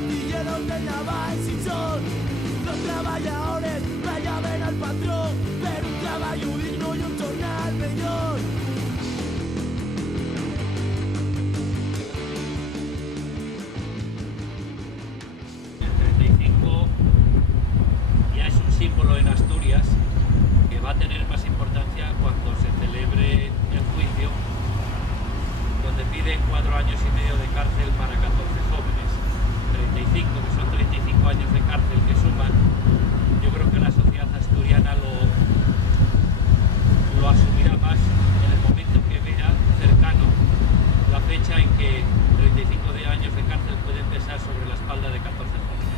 astilleros del naval, si son los trabajadores, vaya ven al patrón, pero un trabajo digno y un jornal mejor. El 35 ya es un símbolo en Asturias que va a tener más importancia cuando se celebre el juicio, donde piden 4 años y medio de cárcel para 14 jóvenes. 35, que son 35 años de cárcel que suman. Yo creo que la sociedad asturiana lo asumirá más en el momento que vea cercano la fecha en que 35 años de cárcel pueden pesar sobre la espalda de 14 jóvenes.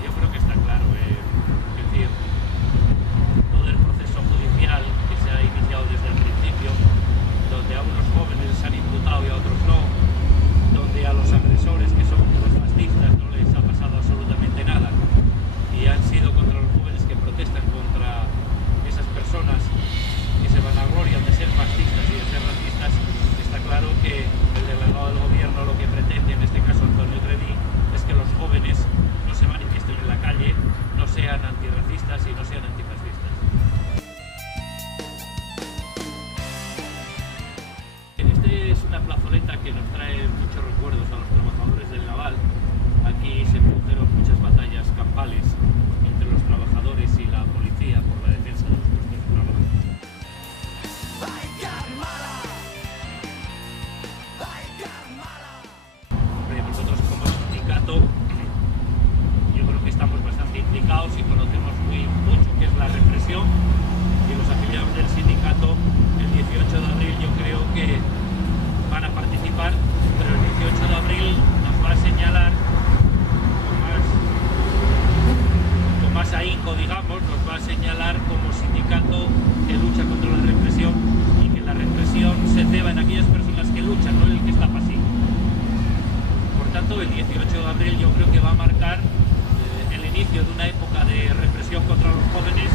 Yo creo que está claro, es decir, todo el proceso judicial que se ha iniciado desde el principio, donde a unos jóvenes les han imputado y a otros no, donde a los agresores, que son los fascistas, no les ha pasado absolutamente nada, y han sido contra los jóvenes que protestan contra esas personas que se vanaglorian de ser fascistas y de ser racistas. Está claro que el delegado del gobierno lo que pretende, en este caso Antonio Trevi, es que los jóvenes no se manifiesten en la calle, no sean antirracistas y no sean antifascistas. Este es una plazoleta que nos trae muchos recuerdos a los trabajadores del naval. Aquí se produjeron muchas batallas campales entre los trabajadores y la policía por la defensa de los puestos de trabajo. Nosotros como sindicato, yo creo que estamos bastante implicados y conocemos mucho qué es la represión, y los afiliados del sindicato el 18 de abril yo creo que van a participar, pero el 18 de abril nos va a señalar con más ahínco, digamos, nos va a señalar como sindicato que lucha contra la represión, y que la represión se ceba en aquellas personas que luchan, no en el que está pasivo. Por tanto, el 18 de abril yo creo que va a marcar el inicio de una época de represión contra los jóvenes